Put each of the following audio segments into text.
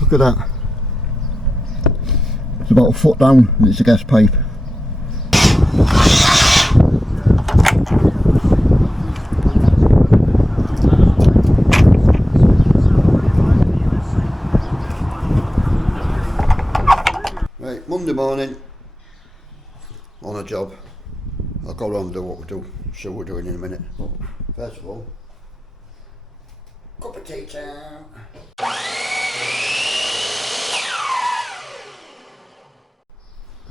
Look at that. It's about a foot down and it's a gas pipe. Right, Monday morning on a job. I'll go around and do what we do, show what we're doing in a minute. But first of all, cup of tea time.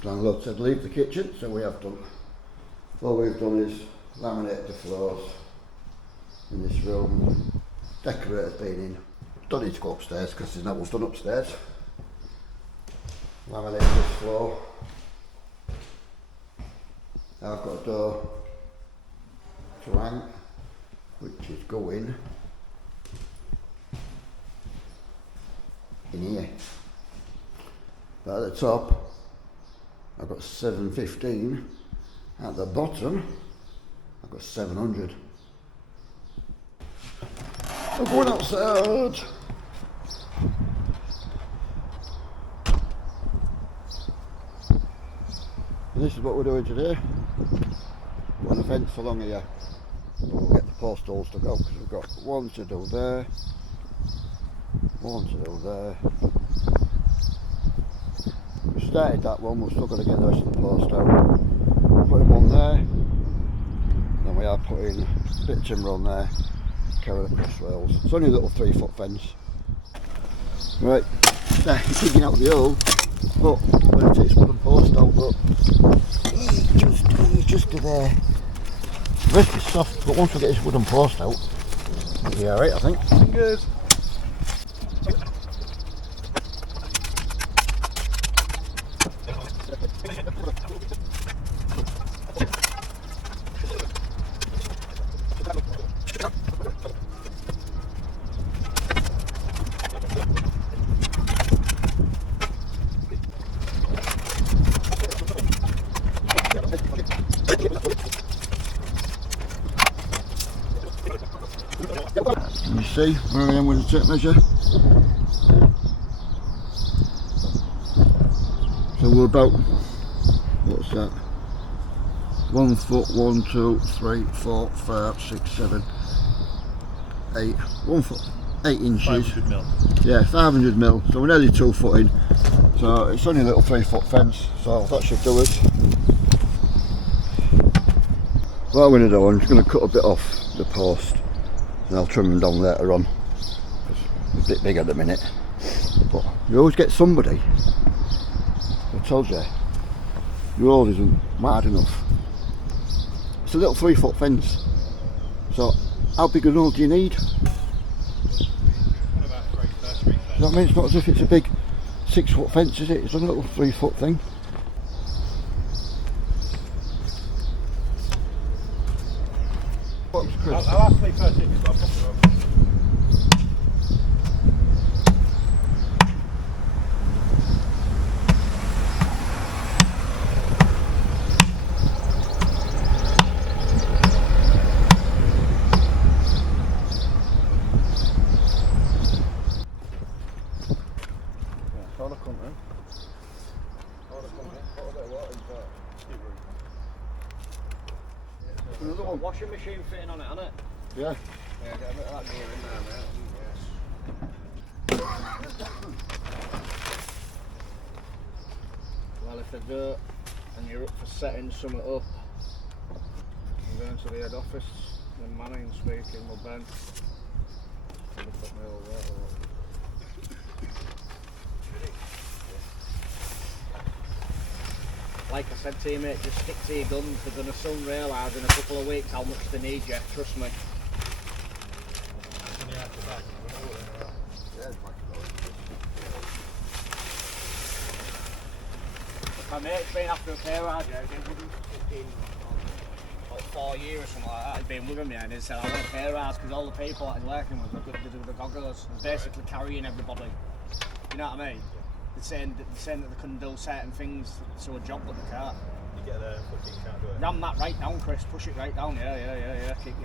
The landlord said leave the kitchen, so we have done. All we've done is laminate the floors in this room. Decorator's been in. Don't need to go upstairs because there's no one's done upstairs. Laminate this floor. I've got a door to hang, which is going in here. But at the top, I've got 715. At the bottom, I've got 700. I'm going outside. And this is what we're doing today. Putting a fence along here. But we'll get the post holes to go because we've got one to do there, one to do there. We started that one, we're still going to get the rest of the post out. Putting one there, and then we are putting a bit of timber on there, carry the cross rails. It's only a little 3-foot fence. Right, there, digging out the hole, but I'm going to take this wooden post out, but he's just there. The rest is soft, but once we get this wooden post out, it'll be alright, I think. Good. You see where I am with the tape measure. So we're about, what's that? 1 foot, 1, 2, 3, 4, 5, 6, 7, 8. 1 foot, 8 inches. 500 mil. Yeah, 500 mil. So we're nearly 2 foot in. So it's only a little 3-foot fence. So that should do it. What I'm going to do, I'm just going to cut a bit off the post. And I'll trim them down later on. It's a bit big at the minute. But you always get somebody who tells you your road isn't wide enough. It's a little 3-foot fence. So how big a road do you need? You know what I mean? It's not as if it's a big 6-foot fence, is it? It's a little 3-foot thing. I'll ask me first if I've got them. Another one. Washing machine fitting on it, isn't it? Yeah. Yeah, get a bit of that gear in there, mate. Yes. Well, if they do, and you're up for setting something up, I'm going to the head office, then Manning speaking with Ben. I'll put my old water up. Like I said to you, mate, just stick to your guns. They're going to soon realise in a couple of weeks how much they need you, trust me. My mate's been after a pair of he's been with him for like 4 years or something like that. He's been with him, yeah, and he said, I want a pair of because all the people that he's working with, they do the goggles, and basically carrying everybody. You know what I mean? They're saying that they couldn't do certain things to a job that they can't. You get there, fucking can't do it. Ram that right down, Chris. Push it right down. Yeah. Keep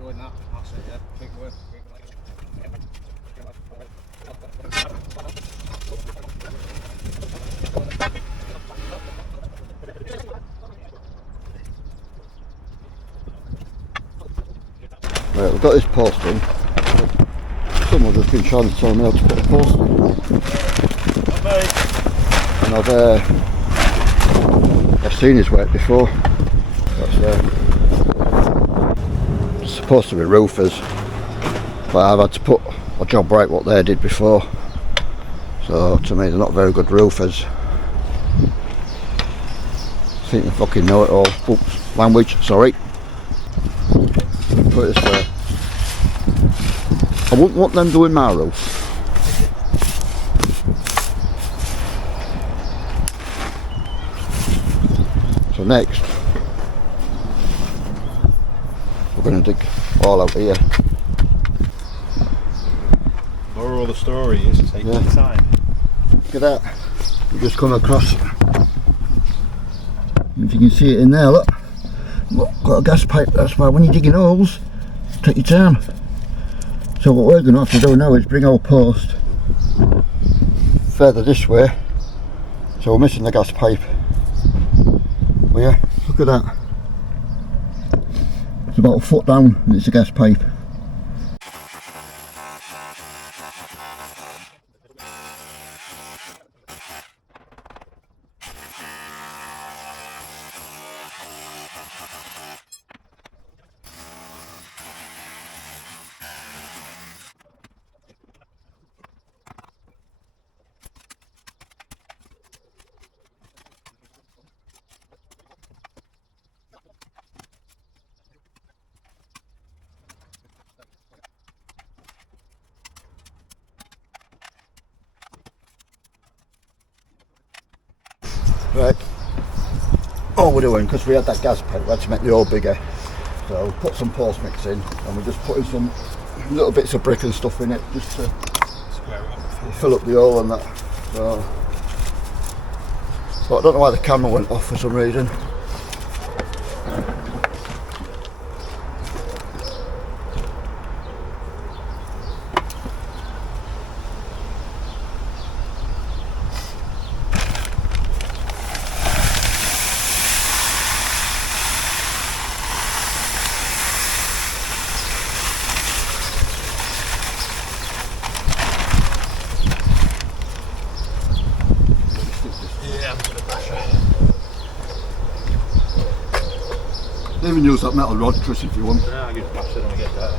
going that. That's it. Yeah. Keep going. Right, we've got this post in. Someone has been trying to tell me how to put a post in. And I've seen his work before. That's it's supposed to be roofers, but I've had to put a job right what they did before. So to me they're not very good roofers. I think they fucking know it all. Oops, language, sorry. Put it this way. I wouldn't want them doing my roof. So next, we're going to dig all out here. Moral of the story is take your time. Look at that. We just come across. If you can see it in there, look. Look, got a gas pipe. That's why when you're digging holes, take your time. So what we're going to have to do now is bring our post further this way. So we're missing the gas pipe. But yeah, look at that. It's about a foot down and it's a gas pipe. Right, all we're doing, because we had that gas pipe, we had to make the hole bigger, so put some post mix in and we're just putting some little bits of brick and stuff in it just to fill up the hole and that. So, but I don't know why the camera went off for some reason. Even use that metal rod, Chris, if you want. No, I'll just bash it when we get there.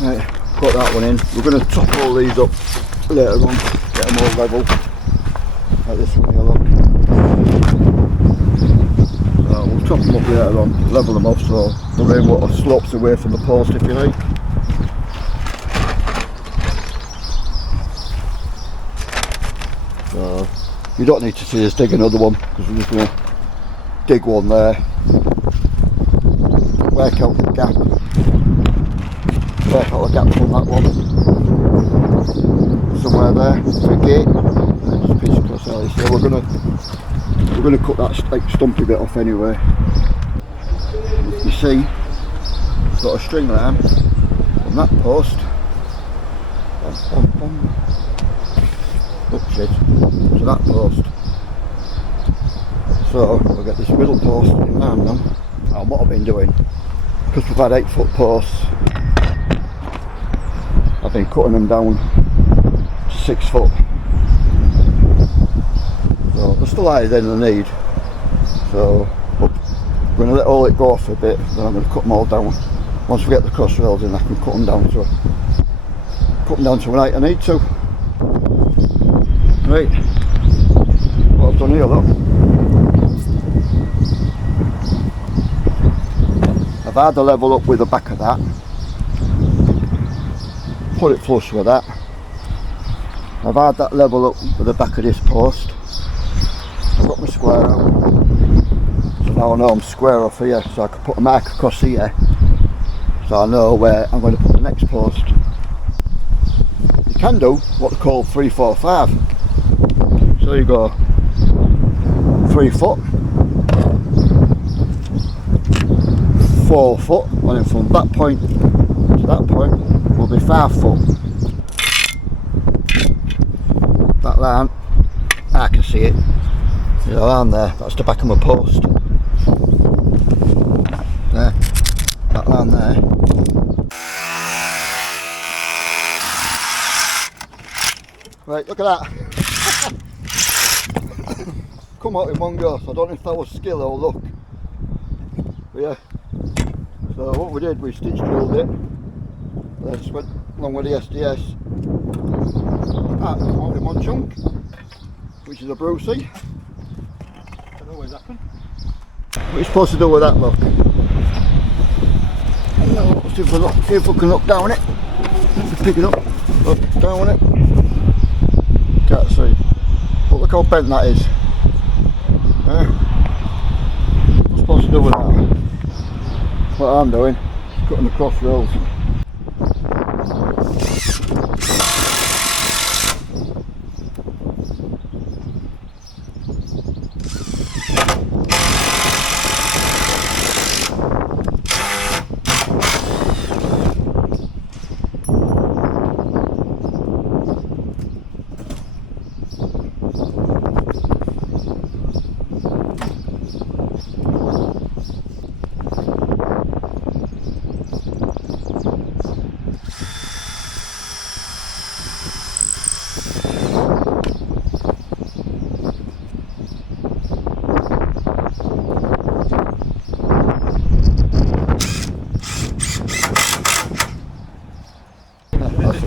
Right, got that one in. We're going to top all these up later on, get them all level. Like this one here, look. So we'll top them up later on, level them off so the rainwater slopes away from the post if you like. So you don't need to see us dig another one because we're just going to dig one there, work out the gap. Work out the gap from that one somewhere there for a gate and just piece across there. So we're gonna cut that like stumpy bit off anyway. You see, it's got a string line from that post. Oh shit, to that post. So we'll get this middle post in line now. And what I've been doing, because we've had 8-foot posts, I've been cutting them down to 6 foot. So they're still higher than they need. So, but I'm going to let all it go for a bit, then I'm going to cut them all down. Once we get the cross rails in, I can cut them down to a height I need to. Right, what I've done here, look. I've had the level up with the back of that, put it flush with that. I've had that level up with the back of this post. I've got my square out. So now I know I'm square off here, so I can put a mark across here. So I know where I'm going to put the next post. You can do what they call 3, 4, 5. So you go 3 foot, 4 foot, and then from that point to that point will be 5 foot. That line, I can see it. There's a line there, that's the back of my post. There, that line there. Right, look at that. Come out in one go, so I don't know if that was skill or luck. But yeah, so what we did, we stitch drilled it, just went along with the SDS. That come out in one chunk, which is a Brucey. Don't always happen. What are you supposed to do with that, look? See if we can look down it. Pick it up, look down it. Can't see. But look how bent that is. What am I supposed to do with that? What I'm doing, cutting the cross rails.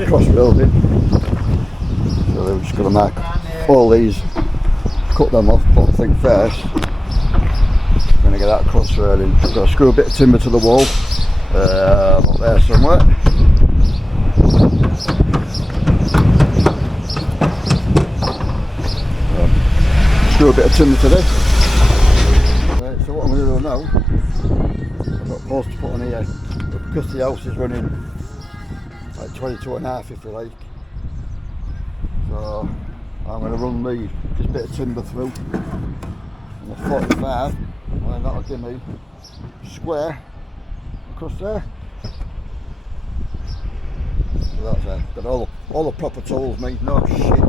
Cross rails in. So we're just going to mark all these, cut them off, but I think first I'm going to get that cross rail in. I've got to screw a bit of timber to the wall up there somewhere. Screw a bit of timber to this. Right, so what I'm going to do now, I've got posts to put on here, but because the house is running like 22.5 if you like, so I'm going to run this bit of timber through on the 45, and then that'll give me square across there. So that's it, got all the proper tools, mate, no shit.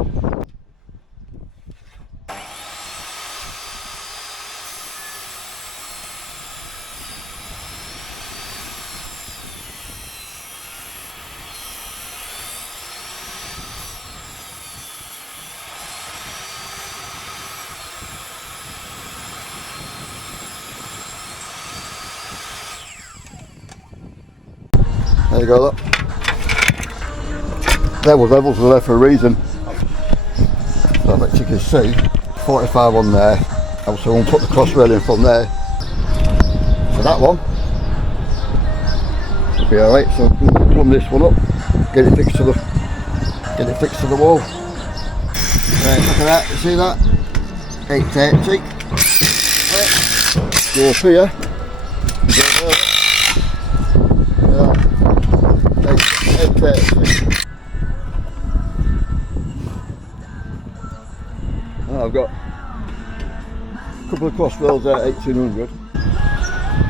There you go, look. There was levels were there for a reason. So I bet you can see 45 on there. Also we'll put the cross rail in from there. So that one will be alright. So we'll plumb this one up, get it fixed to the wall. Right, look at that, you see that? 880. Right. Go up here. I've got a couple of cross rails there, 1800.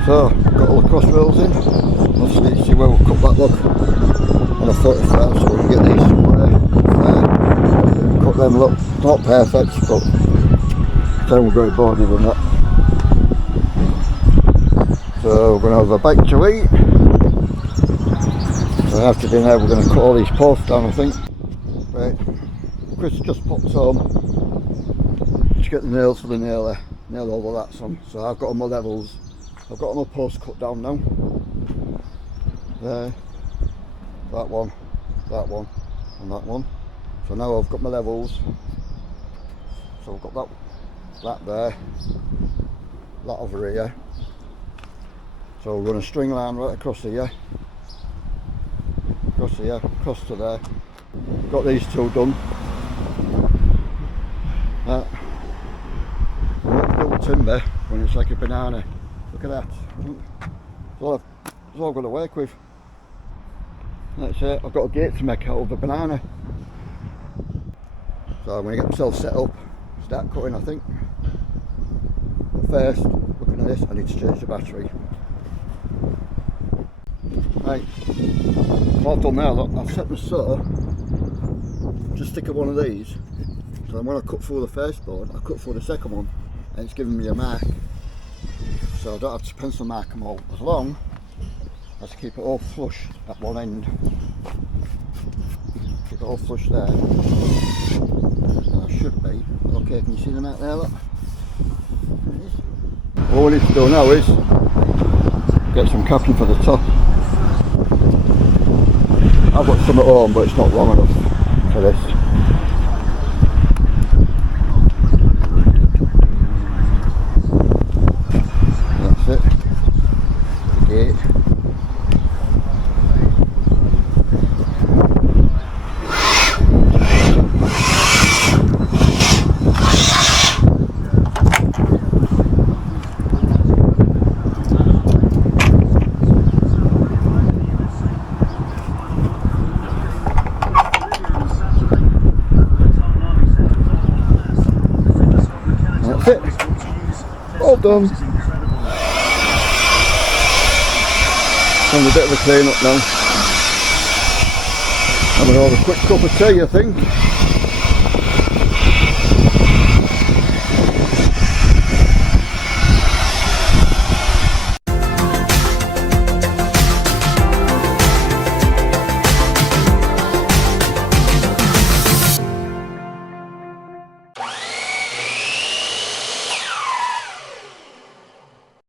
So got all the cross rails in. Obviously you see where we'll cut that look on a 45, so we can get these somewhere. Cut them look, not perfect, but then we're very bored of that. So we're going to have a bite to eat. So after dinner we're going to cut all these posts down, I think. Right, Chris just popped home to get the nails for the nailer, nail all of that on. So I've got all my levels I've got my posts cut down now. There, that one, and that one. So now I've got my levels. So I've got that there, that over here. So I'll run a string line right across here, across to there. Got these two done. That. Little timber when it's like a banana. Look at that. That's all I've got to work with. That's it. I've got a gate to make out of a banana. So I'm going to get myself set up, start cutting I think. But first, looking at this, I need to change the battery. Right, what I've done now, look, I've set my saw, just stick at one of these. So then when I cut through the first board, I cut through the second one, and it's giving me a mark. So I don't have to pencil mark them all, as long as I keep it all flush at one end. Keep it all flush there. That should be. Okay, can you see them out there, look? All we need to do now is get some capping for the top. I've got some at home, but it's not long enough for this. That's it. The gate. All done. Having a bit of a clean up now. Having another quick cup of tea I think.